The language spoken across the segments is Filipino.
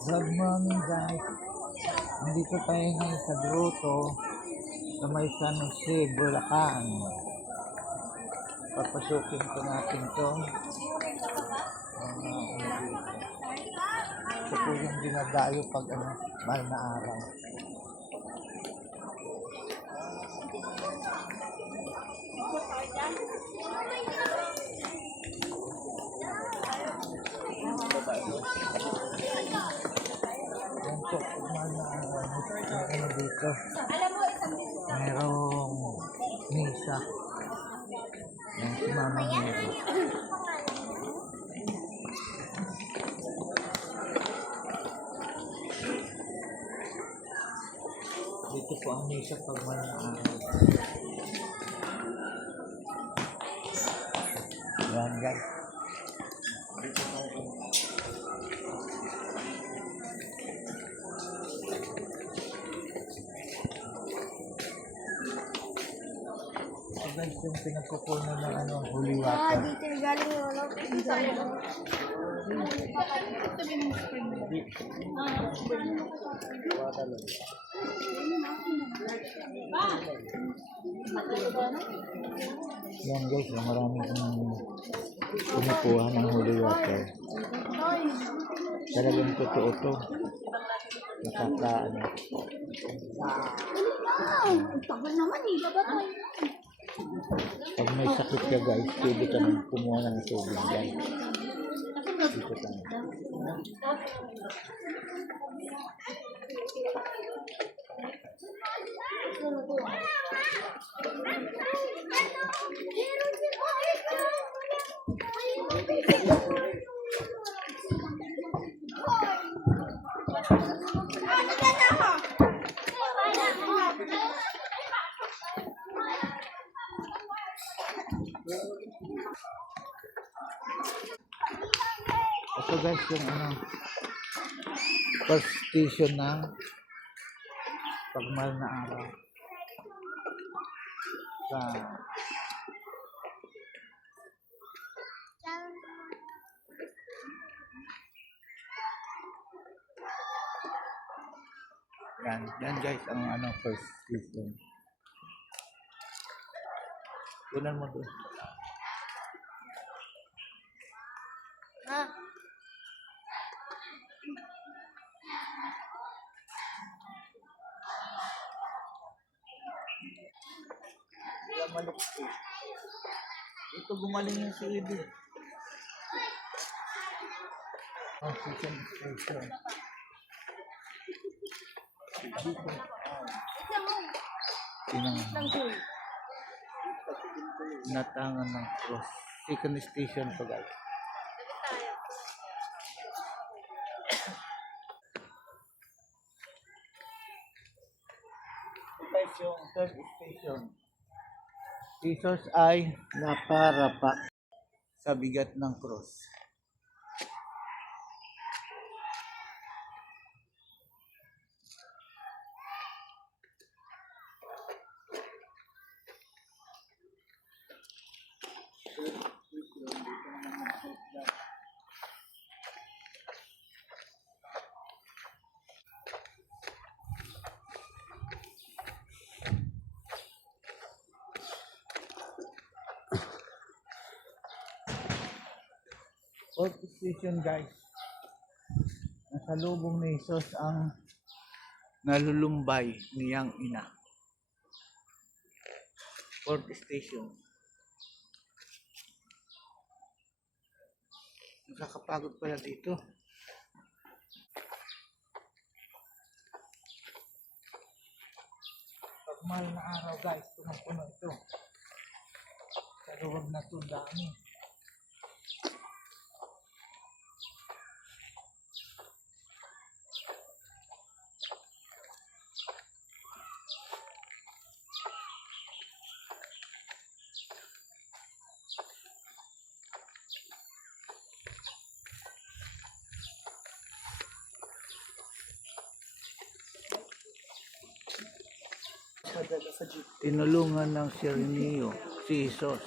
Good morning guys. Nandito tayo ngayon sa grotto sa may San Jose, Bulacan. Papasukin ko natin to. Ito po yung dinadayo pag mahal na araw. Yan po, pag mahal na araw. Meron dito. Merong misa. Yan si Mama Mary. Dito po ang misa pag mahal na araw. Yan guys. Ito guys yung pinagkukunan ng holy water. Dito yung galing yung ano. Yan guys, maraming kumukuha ng holy water. Talagang totoo to. Nakakaano. Tagal naman eh. Pag may sakit ka guys, pwede ka nang kumuha ng tubig yan. Dito tayo. Ito guys yung first station ng pagmahal na araw sa yan guys ang first station. Kunan mo doon. Ito gumaling yung si Ibi. Second station. Natangan ng cross. Second station to guys. Ito yung third station. Jesus ay naparapa sa bigat ng cross. Fourth station guys, nasa lubong ni Jesus ang nalulumbay niyang ina. Fourth station. Nakakapagod pala dito. Pagmahal na araw guys, punong-puno ito. Sa luwag na ito, dami. Tinulungan ng Sirenio si Jesus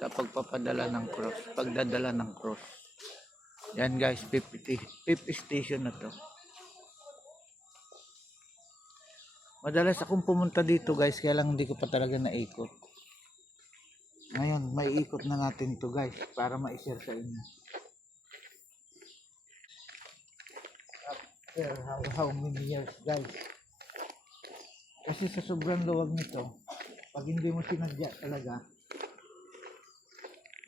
sa pagpapadala ng cross, pagdadala ng cross. Yan guys, 50 station na to. Madalas akong pumunta dito guys, kaya lang hindi ko pa talaga naikot. Ngayon, maiikot na natin ito guys, para ma-share sa inyo. After how many years guys. Kasi sa sobrang luwag nito, pag hindi mo sinadya talaga,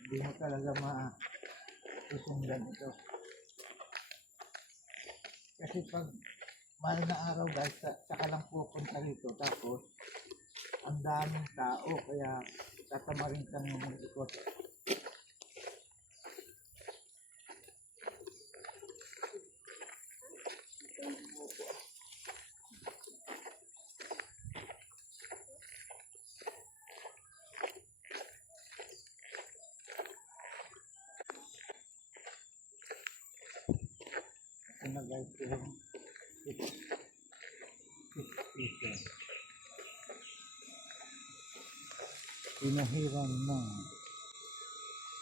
hindi mo talaga masusundan ito. Kasi pag mahal na araw guys, saka lang pupunta rito. Tapos, ang daming tao, kaya tatama rin kang mag-ikot. Ito na guys, yung pinahiran ng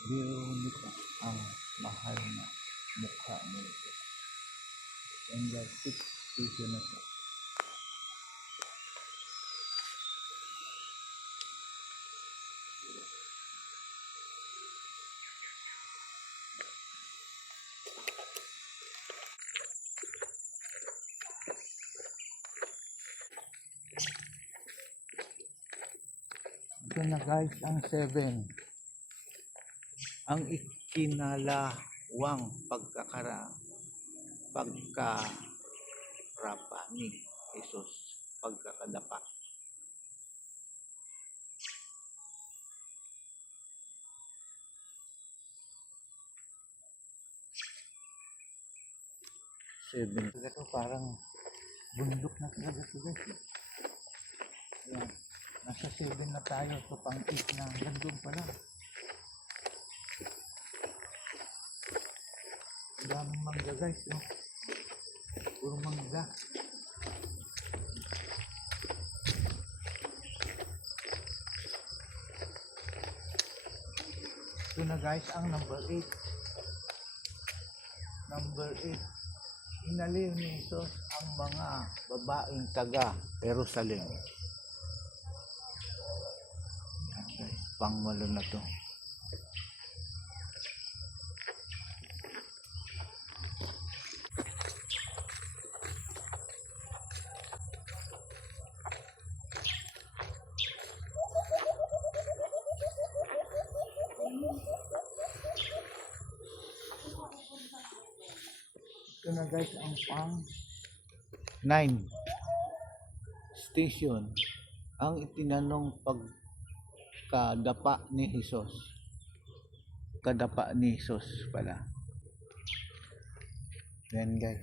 Veronica ang mahal na mukha nito. And the 6 piso na ito. Ito na guys ang 7. Ang ikinalawang pagkarapa ni Jesus, pagkakadapa. Seven. Ito parang bundok na talaga ito guys. Ayan. Nasa 7 na tayo. So pang 8 na. Gandun pa lang. Ang daming mangga guys. No? Puro mangga. Ito na guys ang number 8. Number 8. Inaliw ni Jesus ang mga babaeng taga Jerusalem. Yan guys, pangmalo na to. Ito na guys ang pang 9 station. Ang itinanong pagkadapa ni Jesus. Kadapa ni Jesus pala. Yan guys.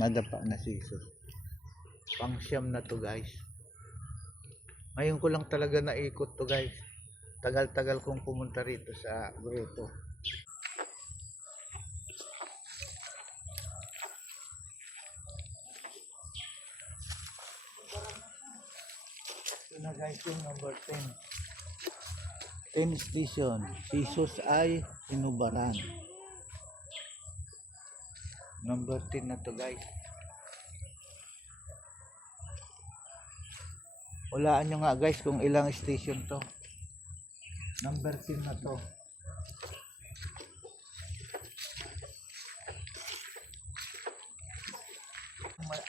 Nadapa na si Jesus. Pang siyam na to guys. Ngayon ko lang talaga naikot to guys. Tagal-tagal kong pumunta rito sa grupo. Ito na guys yung number 10. 10 station. Jesus ay inubaran. Number 10 na to guys. Hulaan nyo nga guys kung ilang station to. Number 10 na to.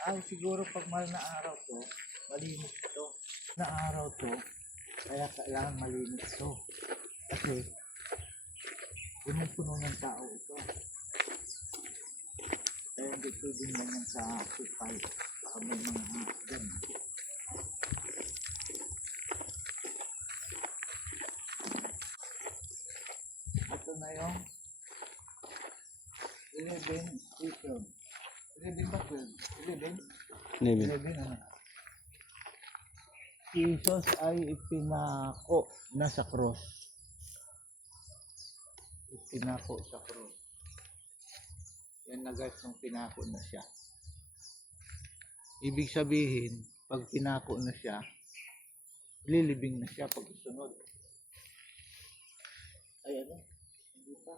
Ay siguro pag mahal na araw to, malinis to. Na araw to, kaya kailangan malinis to. Kasi punong-puno ng tao ito. Kaya hindi pwedeng naman sa kupay. Baka may mga hagdan. Ito na yung 11 station. 11 ba 12? 11? 11 ano? Jesus ay ipinako na sa cross. Ipinako sa cross. Yan na guys, nung pinako na siya. Ibig sabihin, pag pinako na siya, lilibing na siya pag sunod. Ay ano? Hindi pa.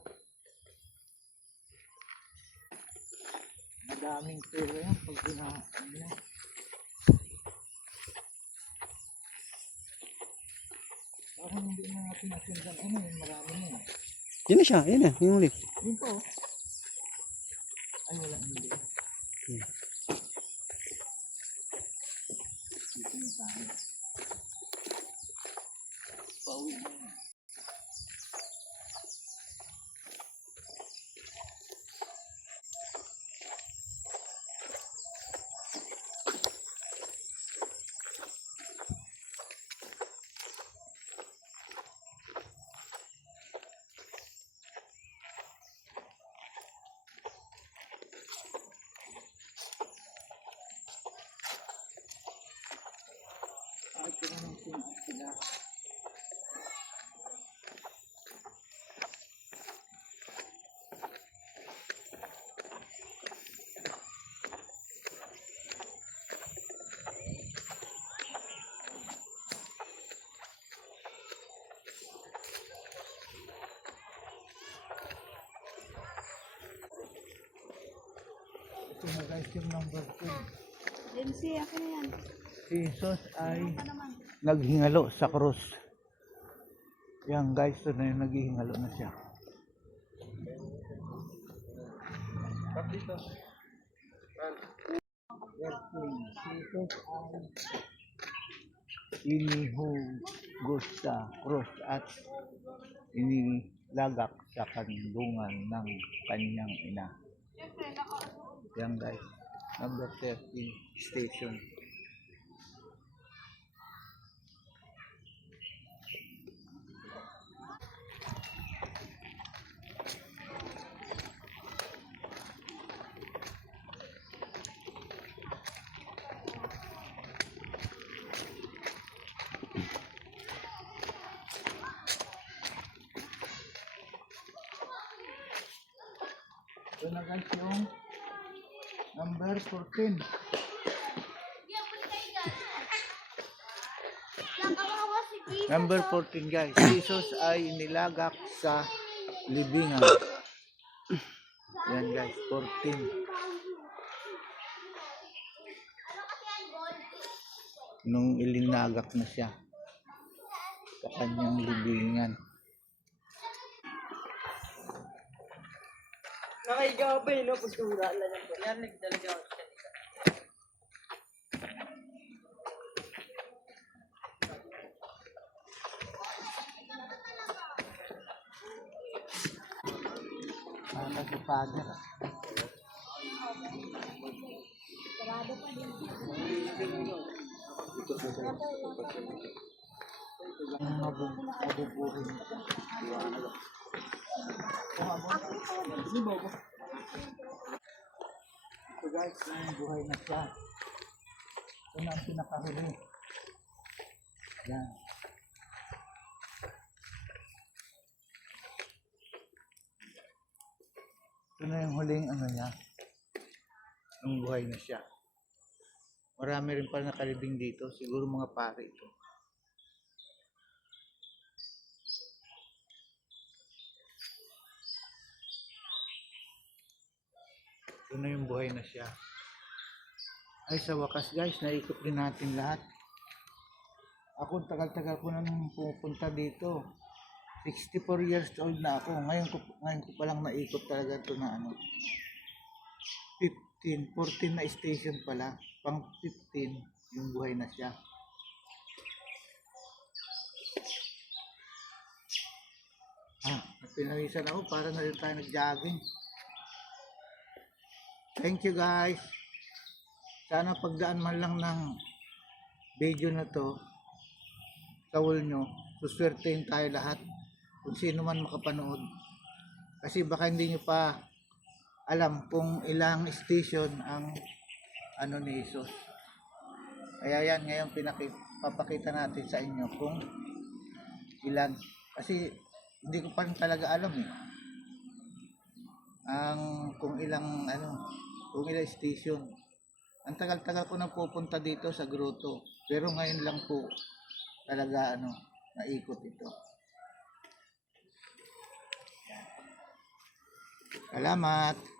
Madaming pera yan pag pinako niya. sinasundan, ano yun, marami na yun. Yun na siya, yun na, yung lift. Yun po. Ay, wala, hindi. Hmm. Dito na tayo. Pauwi na yun. Ay, tinanong sila. Ito na guys yung number 2. MC, akin na yan. Si Jesus ay Ano naman? naghingalo sa krus. Yan guys, ito na yung naghihingalo na siya. Jesus ay inihugos sa krus at inilagak sa kandungan ng kanyang ina. Yan guys, number 13 station. Ito na guys yung number 14. Nakawawa si Jesus. Number 14 guys, Jesus ay nilagak sa libingan. Yan guys, 14. Nung ilinagak na siya sa kanyang libingan. Nakaigaw no? Pusura lang yan. Yan, nagdalaga ako siya. Para si Father. Ang mabubuhin. Ito guys, yung buhay na siya. Ito na ang pinakahuli. Yan. Ito na yung huling ano niya. Ang buhay na siya. Marami rin pala nakalibing dito. Siguro mga pare ito. Ito na yung buhay na siya. Ay sa wakas guys, naikot din natin lahat. Ako tagal-tagal ko nang pupunta dito. 64 years old na ako. Ngayon ko palang naikot talaga ito na ano. 14 na station pala. Pang 15 yung buhay na siya. Pinawisan ako para na rin tayo nag-jogging. Thank you guys. Sana pagdaan man lang ng video na to sa wall nyo, suswertein tayo lahat kung sino man makapanood. Kasi baka hindi nyo pa alam kung ilang station ang ano ni Jesus. Kaya yan, ngayon papakita natin sa inyo kung ilan. Kasi hindi ko pa rin talaga alam eh. Kung ilang station. Ang tagal-tagal ko na pupunta dito sa grotto. Pero ngayon lang po talaga naikot ito. Salamat.